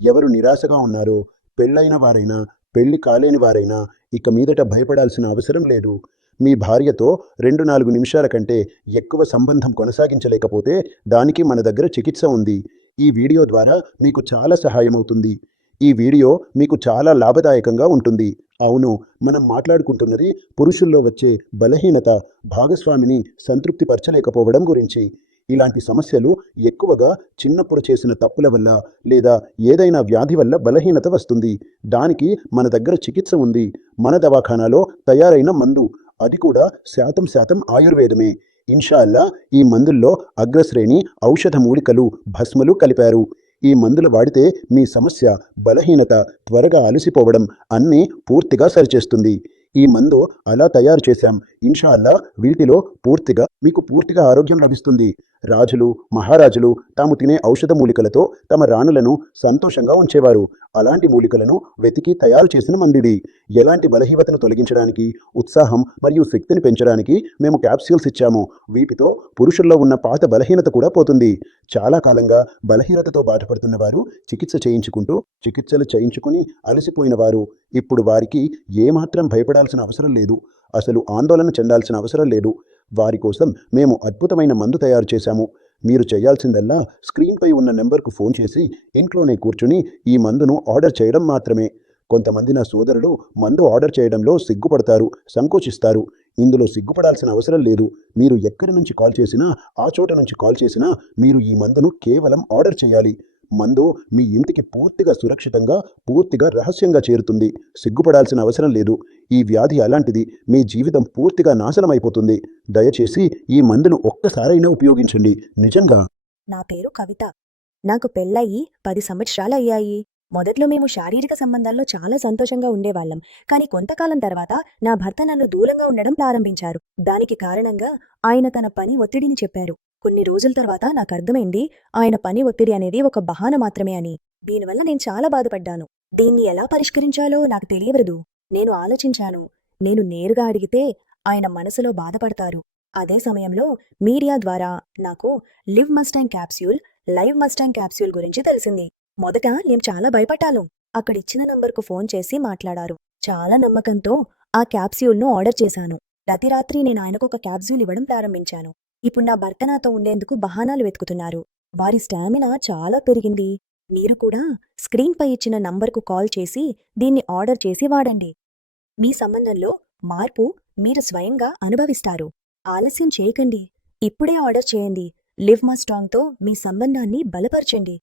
ఎవరు నిరాశగా ఉన్నారో, పెళ్ళైన వారైనా, పెళ్లి కాలేని వారైనా ఇక మీదట భయపడాల్సిన అవసరం లేదు. మీ భార్యతో 2-4 నిమిషాల కంటే ఎక్కువ సంబంధం కొనసాగించలేకపోతే దానికి మన దగ్గర చికిత్స ఉంది. ఈ వీడియో ద్వారా మీకు చాలా సహాయమవుతుంది. ఈ వీడియో మీకు చాలా లాభదాయకంగా ఉంటుంది. అవును, మనం మాట్లాడుకుంటున్నది పురుషుల్లో వచ్చే బలహీనత, భాగస్వామిని సంతృప్తిపరచలేకపోవడం గురించి. ఇలాంటి సమస్యలు ఎక్కువగా చిన్నప్పుడు చేసిన తప్పుల వల్ల లేదా ఏదైనా వ్యాధి వల్ల బలహీనత వస్తుంది. దానికి మన దగ్గర చికిత్స ఉంది. మన దవాఖానాలో తయారైన మందు, అది కూడా శాతం ఆయుర్వేదమే. ఇన్షాల్లా ఈ మందుల్లో అగ్రశ్రేణి ఔషధ మూలికలు, భస్మలు కలిపారు. ఈ మందులు వాడితే మీ సమస్య, బలహీనత, త్వరగా అలసిపోవడం అన్నీ పూర్తిగా సరిచేస్తుంది. ఈ మందు అలా తయారు చేశాం. ఇన్షాల్లా వీటిలో మీకు పూర్తిగా ఆరోగ్యం లభిస్తుంది. రాజులు, మహారాజులు తాము తినే ఔషధ మూలికలతో తమ రాణులను సంతోషంగా ఉంచేవారు. అలాంటి మూలికలను వెతికి తయారు చేసిన మందిది. ఎలాంటి బలహీనతను తొలగించడానికి, ఉత్సాహం మరియు శక్తిని పెంచడానికి మేము క్యాప్సూల్స్ ఇచ్చాము. వీటితో పురుషుల్లో ఉన్న పాత బలహీనత కూడా పోతుంది. చాలా కాలంగా బలహీనతతో బాధపడుతున్న వారు చికిత్సలు చేయించుకుని అలసిపోయిన వారు ఇప్పుడు వారికి ఏమాత్రం భయపడాల్సిన అవసరం లేదు. అసలు ఆందోళన చెందాల్సిన అవసరం లేదు. వారి కోసం మేము అద్భుతమైన మందు తయారు చేశాము. మీరు చేయాల్సిందల్లా స్క్రీన్పై ఉన్న నెంబర్కు ఫోన్ చేసి ఇంట్లోనే కూర్చుని ఈ మందును ఆర్డర్ చేయడం మాత్రమే. కొంతమంది నా సోదరులు మందు ఆర్డర్ చేయడంలో సిగ్గుపడతారు, సంకోచిస్తారు. ఇందులో సిగ్గుపడాల్సిన అవసరం లేదు. మీరు ఎక్కడి నుంచి కాల్ చేసినా, ఆ చోట నుంచి కాల్ చేసినా మీరు ఈ మందును కేవలం ఆర్డర్ చేయాలి. మందు మీ ఇంటికి పూర్తిగా సురక్షితంగా, పూర్తిగా రహస్యంగా చేరుతుంది. సిగ్గుపడాల్సిన అవసరం లేదు. ఈ వ్యాధి అలాంటిది, మీ జీవితం పూర్తిగా నాశనమైపోతుంది. దయచేసి ఈ మందును ఒక్కసారైనా ఉపయోగించండి. నిజంగా. నా పేరు కవిత. నాకు పెళ్ళయి 10 సంవత్సరాలయ్యాయి. మొదట్లో మేము శారీరక సంబంధాల్లో చాలా సంతోషంగా ఉండేవాళ్ళం. కానీ కొంతకాలం తర్వాత నా భర్త నన్ను దూరంగా ఉండడం ప్రారంభించారు. దానికి కారణంగా ఆయన తన పని ఒత్తిడిని చెప్పారు. కొన్ని రోజుల తర్వాత నాకర్థమైంది ఆయన పని ఒత్తిడి అనేది ఒక బహాన మాత్రమే అని. దీనివల్ల నేను చాలా బాధపడ్డాను. దీన్ని ఎలా పరిష్కరించాలో నాకు తెలియవదు. నేను ఆలోచించాను. నేను నేరుగా అడిగితే ఆయన మనసులో బాధపడతారు. అదే సమయంలో మీడియా ద్వారా నాకు live Mustang capsule, live Mustang capsule గురించి తెలిసింది. మొదట నేను చాలా భయపడ్డాను. అక్కడిచ్చిన నంబర్కు ఫోన్ చేసి మాట్లాడారు. చాలా నమ్మకంతో ఆ క్యాప్సూల్ను ఆర్డర్ చేశాను. ప్రతి రాత్రి నేను ఆయనకు ఒక క్యాప్సూల్ ఇవ్వడం ప్రారంభించాను. ఇప్పుడు నా భర్త నాతో ఉండేందుకు బహానాలు వెతుకుతున్నారు. వారి స్టామినా చాలా పెరిగింది. మీరు కూడా స్క్రీన్పై ఇచ్చిన నంబర్కు కాల్ చేసి దీన్ని ఆర్డర్ చేసి వాడండి. మీ సంబంధంలో మార్పు మీరు స్వయంగా అనుభవిస్తారు. ఆలస్యం చేయకండి. ఇప్పుడే ఆర్డర్ చేయండి. లివ్ మస్టాంగ్తో మీ సంబంధాన్ని బలపరచండి.